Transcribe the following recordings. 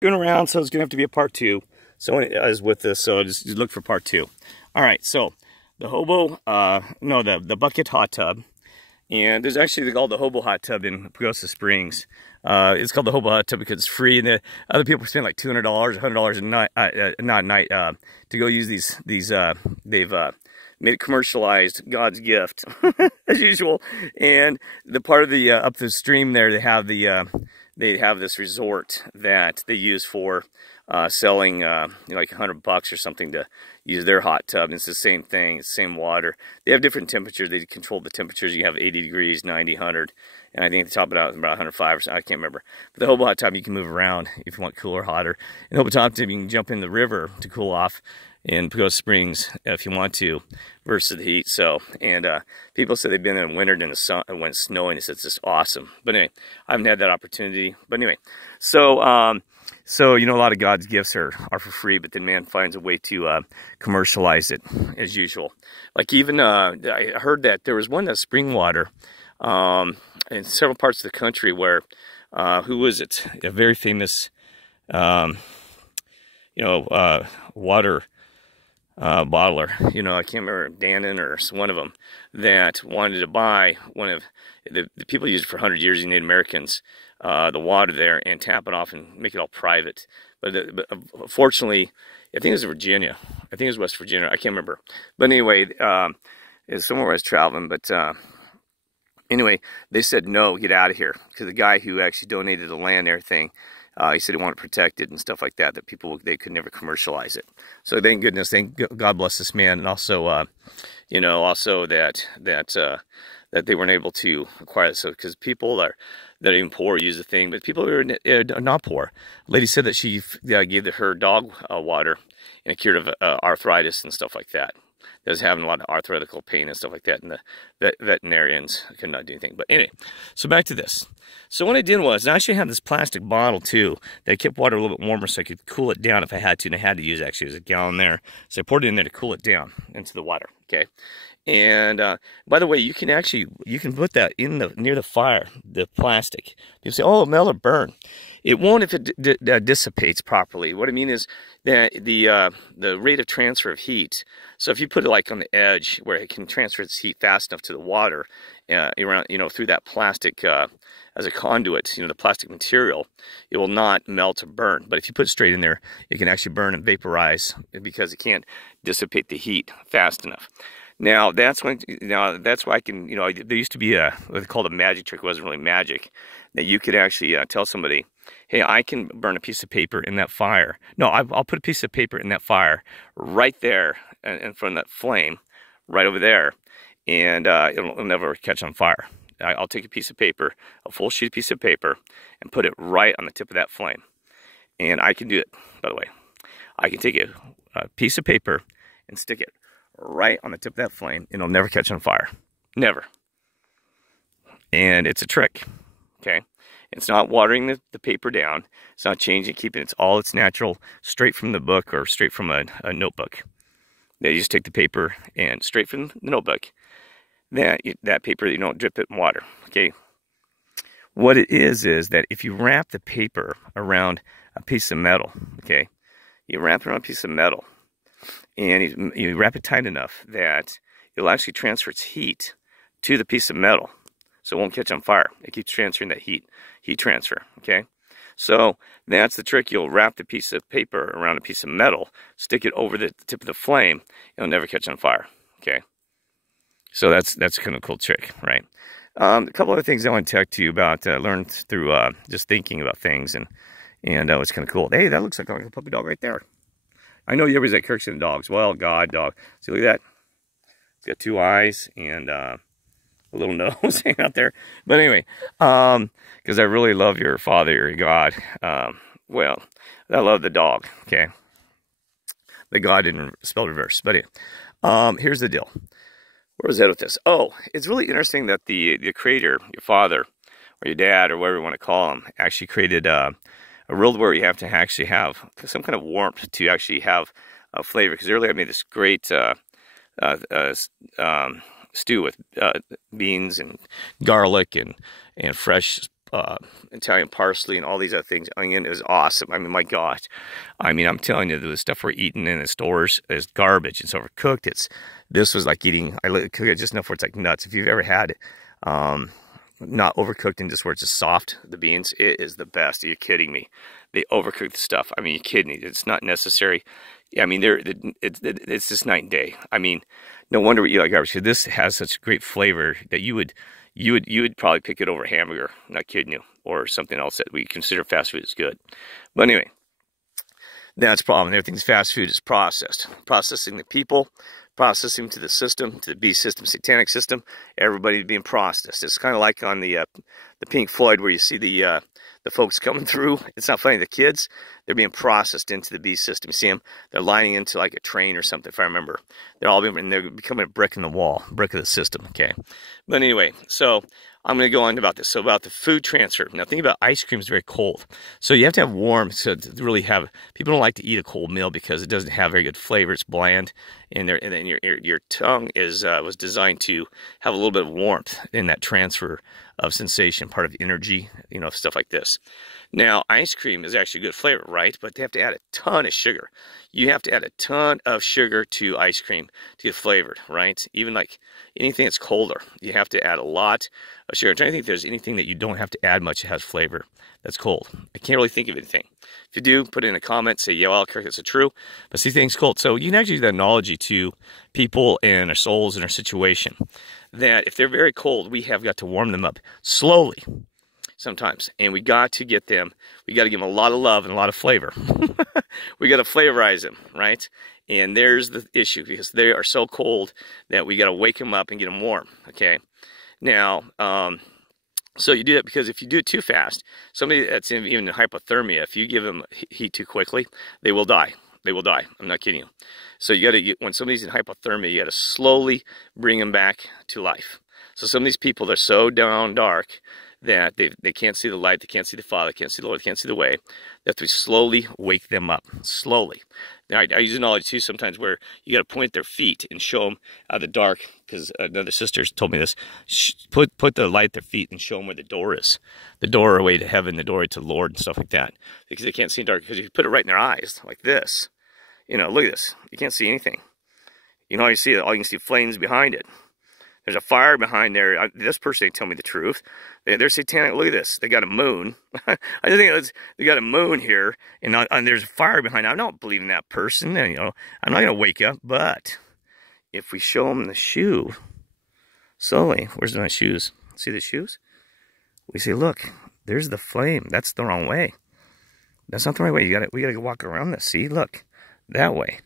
going around, so it's gonna have to be a part 2. So as with this, so just look for part 2. All right, so the Hobo, no, the bucket hot tub, and there's actually called the Hobo hot tub in Pagosa Springs. It's called the Hobo hot tub because it's free, and the other people spend like $200, $100 a night, not a night, to go use these. They've made it commercialized, God's gift, as usual. And the part of the up the stream there, they have this resort that they use for selling like $100 or something to use their hot tub. And it's the same thing, it's the same water. They have different temperatures. They control the temperatures. You have 80 degrees, 90, 100, and I think the top of it out is about 105 or something. I can't remember. But the Hobo hot tub, you can move around if you want cooler or hotter. And Hobo hot tub, you can jump in the river to cool off in Pagosa Springs if you want to, versus the heat. So, and people said they've been in winter in the sun, when it's snowing. It's just awesome. But anyway, I haven't had that opportunity. But anyway, so so you know, a lot of God's gifts are for free, but then man finds a way to commercialize it as usual. Like even I heard that there was one spring water in several parts of the country where who was it? A very famous you know, water bottler, you know, I can't remember, Dannon or one of them, that wanted to buy one of the people used it for 100 years, the Native Americans, the water there, and tap it off and make it all private. But fortunately, I think it was Virginia. I think it was West Virginia. I can't remember. But anyway, it's somewhere I was traveling. But anyway, they said, no, get out of here. Because the guy who actually donated the land and everything, he said he wanted to protect it and stuff like that, that people, they could never commercialize it. So thank goodness, God bless this man. And also, you know, also that they weren't able to acquire it. So, because people that are even poor use the thing, but people who are not poor. A lady said that she gave her dog water and it cured of arthritis and stuff like that. That was having a lot of arthritical pain and stuff like that, and the veterinarians could not do anything. But anyway, so back to this. So what I did was, I actually had this plastic bottle too that kept water a little bit warmer so I could cool it down if I had to, and I had to use, actually, there's a gallon there. So I poured it in there to cool it down into the water, okay? And by the way, you can put that in near the fire, the plastic. People say, oh, it'll melt or burn. It won't if it dissipates properly. What I mean is that the rate of transfer of heat. So if you put it like on the edge where it can transfer its heat fast enough to the water, around, you know, through that plastic as a conduit, you know, the plastic material, it will not melt or burn. But if you put it straight in there, it can actually burn and vaporize because it can't dissipate the heat fast enough. Now that's why I can, you know, there used to be what they called a magic trick. It wasn't really magic, that you could actually tell somebody, hey, I can burn a piece of paper in that fire. No, I'll put a piece of paper in that fire right there in front of that flame, right over there, and it'll never catch on fire. I'll take a piece of paper, a full sheet piece of paper, and put it right on the tip of that flame. And I can do it, by the way. I can take a piece of paper and stick it right on the tip of that flame, and it'll never catch on fire. Never. And it's a trick, okay? It's not watering the paper down. It's not changing, keeping it's all its natural, straight from the book or straight from a notebook. Now you just take the paper and straight from the notebook, that paper, you don't drip it in water, okay? What it is that if you wrap the paper around a piece of metal, okay? You wrap it around a piece of metal, and you wrap it tight enough that it'll actually transfer its heat to the piece of metal, so it won't catch on fire. It keeps transferring that heat transfer, okay? So that's the trick. You'll wrap the piece of paper around a piece of metal, stick it over the tip of the flame, it'll never catch on fire, okay? So that's kind of a cool trick, right? A couple other things I want to talk to you about, learned through just thinking about things, and it's kind of cool. Hey, that looks like a puppy dog right there. I know everybody's like Kirkson dogs. Well, God, dog. See, look at that. It's got 2 eyes and a little nose hanging out there. But anyway, because I really love your Father, your God. Well, I love the dog, okay? The God didn't spell reverse. But anyway, here's the deal. Where was that with this? Oh, it's really interesting that the creator, your father, or your dad, or whatever you want to call him, actually created a world where you have to actually have some kind of warmth to actually have a flavor. Because earlier I made this great stew with beans and garlic and fresh Italian parsley and all these other things. Onion is awesome. I mean, my gosh. I mean, I'm telling you, the stuff we're eating in the stores is garbage. It's overcooked. This was like eating, I cook it just enough where it's like nuts. If you've ever had it, not overcooked and just where it's just soft, the beans, it is the best. Are you kidding me? They overcook the stuff. I mean, you're kidding me. It's not necessary. Yeah, I mean, it's just night and day. I mean, no wonder we eat like garbage. This has such great flavor that you would probably pick it over a hamburger. I'm not kidding you, or something else that we consider fast food is good. But anyway, that's the problem. Everything's fast food is processed. Processing the people, processing to the system, to the beast system, satanic system. Everybody's being processed. It's kind of like on the Pink Floyd, where you see the folks coming through. It's not funny. The kids, they're being processed into the beast system. You see them? They're lining into like a train or something, if I remember. They're becoming a brick in the wall, brick of the system. Okay. But anyway, so I'm going to go on about this. So about the food transfer. Now think about ice cream is very cold. So you have to have warm to really have, people don't like to eat a cold meal because it doesn't have very good flavor. It's bland. And then your tongue was designed to have a little bit of warmth in that transfer of sensation, part of energy, you know, stuff like this. Now, ice cream is actually good flavor, right? But they have to add a ton of sugar. You have to add a ton of sugar to ice cream to get flavored, right? Even like anything that's colder, you have to add a lot of sugar. I'm trying to think if there's anything that you don't have to add much that has flavor that's cold. I can't really think of anything. If you do, put it in a comment, say, yeah, well, correct, that's true. But see, things cold. So you can actually use that analogy to people and their souls and their situation. That if they're very cold, we have got to warm them up slowly sometimes. And we got to give them a lot of love and a lot of flavor. We got to flavorize them, right? And there's the issue, because they are so cold that we got to wake them up and get them warm, okay? Now, so you do that because if you do it too fast, somebody that's even in hypothermia, if you give them heat too quickly, they will die. They will die. I'm not kidding you. So you got to, when somebody's in hypothermia, you got to slowly bring them back to life. So some of these people, they're so down dark that they can't see the light, they can't see the Father, they can't see the Lord, they can't see the way, that we slowly wake them up, slowly. Now, I use analogy too sometimes where you got to point their feet and show them out of the dark, because another sister told me this. Put the light at their feet and show them where the door is. The doorway to heaven, the doorway to the Lord, and stuff like that. Because they can't see in the dark. Because if you put it right in their eyes, like this, you know, look at this. You can't see anything. You know, all you can see flames behind it. There's a fire behind there. This person ain't telling me the truth. They're satanic. Look at this. They got a moon. I think they got a moon here, and there's a fire behind it. I don't believe in that person. And, you know, I'm not going to wake up. But if we show them the shoe, slowly, where's my shoes? See the shoes? We say, look, there's the flame. That's the wrong way. That's not the right way. We got to walk around this. See, look, that way.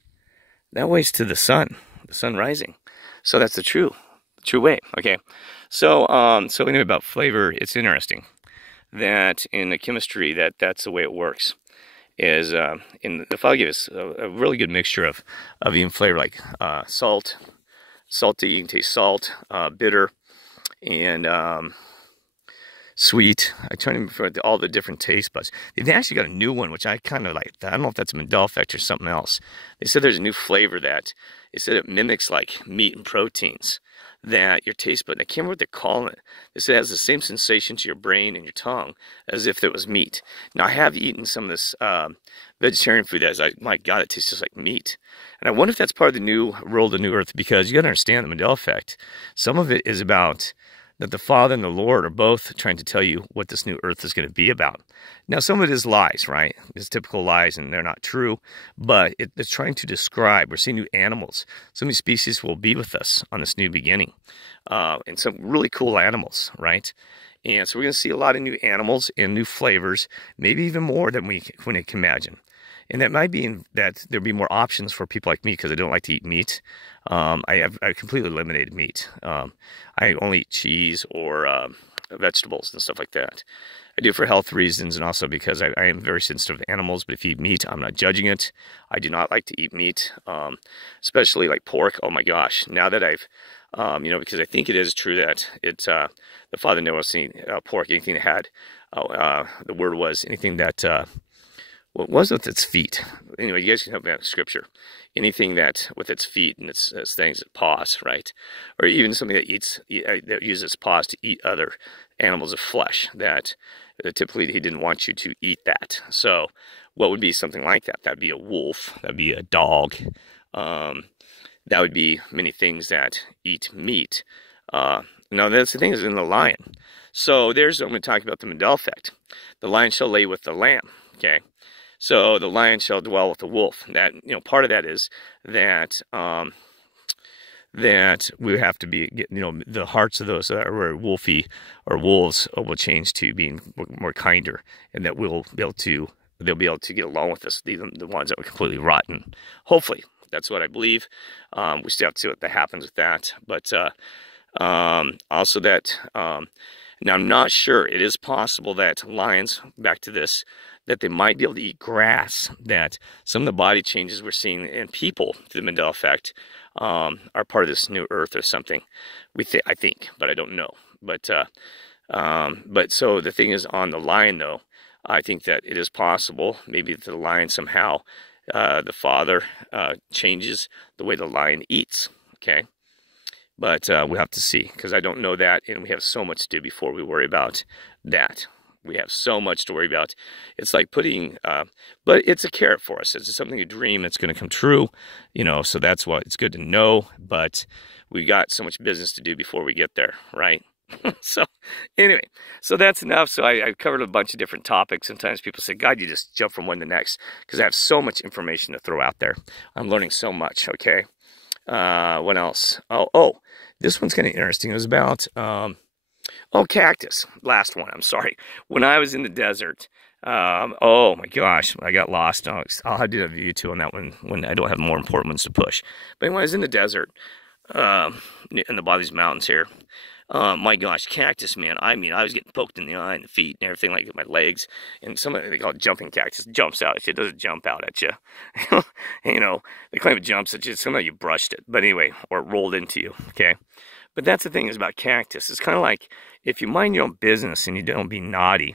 That way's to the sun rising. So that's the true way. Okay, so anyway, about flavor, it's interesting that in the chemistry that's the way it works. Is in the Father gave us a really good mixture of even flavor, like salty. You can taste salt, bitter, and sweet. I try to remember all the different taste buds. They've actually got a new one, which I kind of like. I don't know if that's a Mandela effect or something else. They said there's a new flavor that they said it mimics like meat and proteins. That your taste bud, I can't remember what they're calling it. They said it has the same sensation to your brain and your tongue as if it was meat. Now, I have eaten some of this vegetarian food my God, it tastes just like meat. And I wonder if that's part of the new world, the new earth, because you got to understand the Mandela effect. Some of it is about that the Father and the Lord are both trying to tell you what this new earth is going to be about. Now, some of it is lies, right? It's typical lies, and they're not true, but it's trying to describe. We're seeing new animals. So many species will be with us on this new beginning, and some really cool animals, right? And so we're going to see a lot of new animals and new flavors, maybe even more than we can imagine. And that might be that there'll be more options for people like me because I don't like to eat meat. I completely eliminated meat. I only eat cheese or vegetables and stuff like that. I do it for health reasons and also because I am very sensitive to animals. But if you eat meat, I'm not judging it. I do not like to eat meat, especially like pork. Oh my gosh! Now that I've, because I think it is true that it's the Father never seen pork. Anything that had, the word was anything that. What was with its feet? Anyway, you guys can help me out with scripture. Anything that with its feet and its things, paws, right? Or even something that uses its paws to eat other animals of flesh, that typically he didn't want you to eat that. So what would be something like that? That'd be a wolf, that'd be a dog, that would be many things that eat meat. Now that's the thing, is in the lion. So there's, I'm going to talk about the Mandela effect. The lion shall lay with the lamb, okay? So the lion shall dwell with the wolf. That, you know, part of that is that that we have to be, you know, the hearts of those that are wolfy or wolves will change to being more kinder, and that we'll be able to, they'll be able to get along with us, the ones that were completely rotten. Hopefully, that's what I believe. We still have to see what happens with that, but also that. Now, I'm not sure. It is possible that lions, back to this, that they might be able to eat grass, that some of the body changes we're seeing in people through the Mandela effect are part of this new earth or something. I think, but I don't know. But so the thing is, on the lion, though, I think that it is possible, maybe the lion somehow, the father changes the way the lion eats, okay? But we'll have to see, because I don't know that, and we have so much to do before we worry about that. We have so much to worry about. It's like putting, but it's a carrot for us. It's something, a dream that's going to come true, you know, so that's what it's good to know, but we got so much business to do before we get there, right? So anyway, so that's enough. So I covered a bunch of different topics. Sometimes people say, God, you just jump from one to the next, because I have so much information to throw out there. I'm learning so much, okay? What else? Oh, this one's kind of interesting. It was about, cactus. Last one, I'm sorry. When I was in the desert, oh my gosh, I got lost. I'll have to do a video too on that one when I don't have more important ones to push. But when I was in the desert, in the bottom of these mountains here, my gosh, cactus, man. I mean, I was getting poked in the eye and the feet and everything, like my legs. And they call it jumping cactus, jumps out at you. It doesn't jump out at you. You know, they claim it jumps at you. Somehow you brushed it. But anyway, or it rolled into you, okay? But that's the thing is about cactus. It's kind of like, if you mind your own business and you don't be naughty,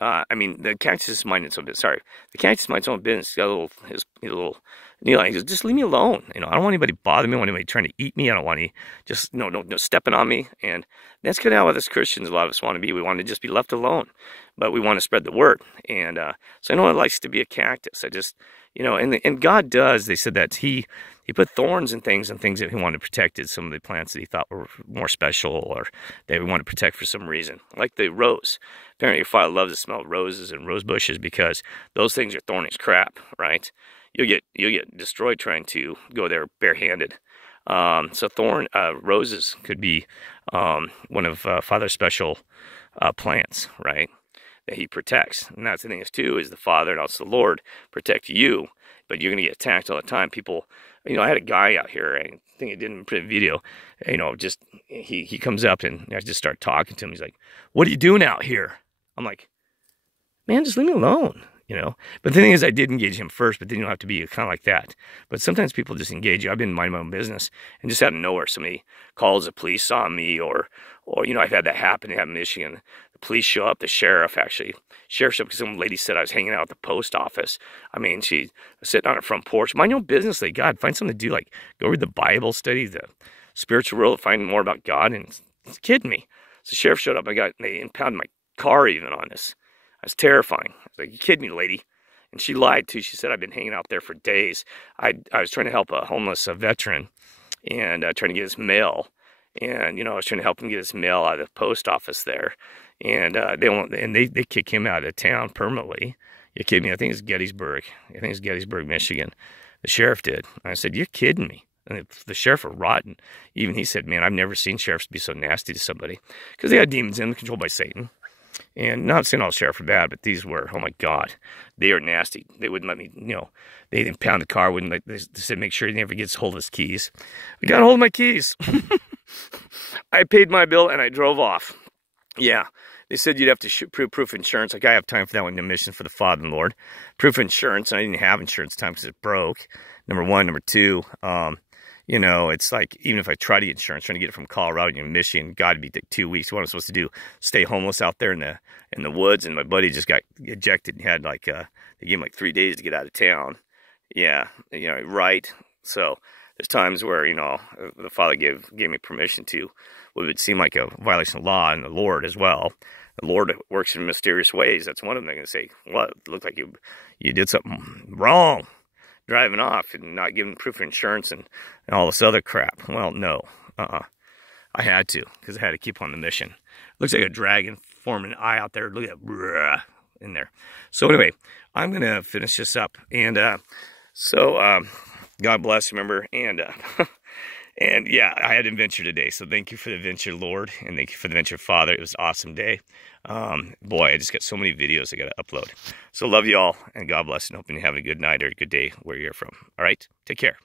I mean, the cactus minded its own business. Sorry, the cactus minds its own business. He's got his little, you know, he goes, just leave me alone. You know, I don't want anybody bothering me. I don't want anybody trying to eat me. I don't want any, just no stepping on me. And that's kind of how us Christians, a lot of us want to be. We want to just be left alone, but we want to spread the word. And so I know it likes to be a cactus. I just, you know, and God does. They said that He put thorns and things that He wanted protected. Some of the plants that He thought were more special, or that we wanted to protect for some reason, like the rose. Apparently, your Father loves to smell roses and rose bushes, because those things are thorny as crap, right? You'll get destroyed trying to go there barehanded. So roses could be one of Father's special plants, right? That He protects. And that's the thing is too, is the Father and also the Lord protect you, but you're going to get attacked all the time. People, you know, I had a guy out here, I think I didn't print a video, you know, just, he comes up and I just start talking to him. He's like, what are you doing out here? I'm like, man, just leave me alone, you know. But the thing is, I did engage him first, but then you don't have to be kind of like that. But sometimes people just engage you. I've been minding my own business, and just out of nowhere, somebody calls the police on me, or you know, I've had that happen in Michigan. The police show up, the sheriff showed up because some lady said I was hanging out at the post office. I mean, she was sitting on her front porch. Mind your own business, like, God, find something to do, like go read the Bible, study the spiritual world, find more about God, and it's kidding me. So the sheriff showed up, they impounded my car even on this. It's terrifying. I was like, you kidding me, lady? And she lied too. She said I've been hanging out there for days. I was trying to help a homeless veteran, and trying to get his mail. And you know, I was trying to help him get his mail out of the post office there. And they kick him out of town permanently. You kidding me? I think it's Gettysburg. I think it's Gettysburg, Michigan. The sheriff did. And I said, you're kidding me. And the sheriff were rotten. Even he said, man, I've never seen sheriffs be so nasty to somebody, because they had demons in them, controlled by Satan. And not saying all sheriffs were bad, but these were, oh my God, they are nasty. They wouldn't let me, you know, they'd impound the car, wouldn't let, they said, make sure he never gets hold of his keys. I got hold of my keys. I paid my bill and I drove off. Yeah. They said you'd have to prove proof of insurance. Like, I have time for that one, the mission for the Father and Lord. Proof of insurance, and I didn't have insurance time because it broke. Number one. Number two, you know, it's like, even if I try to get insurance, trying to get it from Colorado to Michigan, God, it'd be like 2 weeks. What I'm supposed to do, stay homeless out there in the woods, and my buddy just got ejected and had like, they gave him like 3 days to get out of town. Yeah, you know, right. So there's times where, you know, the Father gave me permission to what would seem like a violation of law, and the Lord as well. The Lord works in mysterious ways. That's one of them. They're going to say, what? It looked like you did something wrong, driving off and not giving proof of insurance and all this other crap. Well, no. I had to, because I had to keep on the mission. Looks like a dragon forming an eye out there. Look at that in there. So anyway, I'm going to finish this up. And God bless, remember. And and yeah, I had an adventure today. So thank you for the adventure, Lord. And thank you for the adventure, Father. It was an awesome day. Boy, I just got so many videos I got to upload. So love you all, and God bless, and hoping you're having a good night or a good day where you're from. All right? Take care.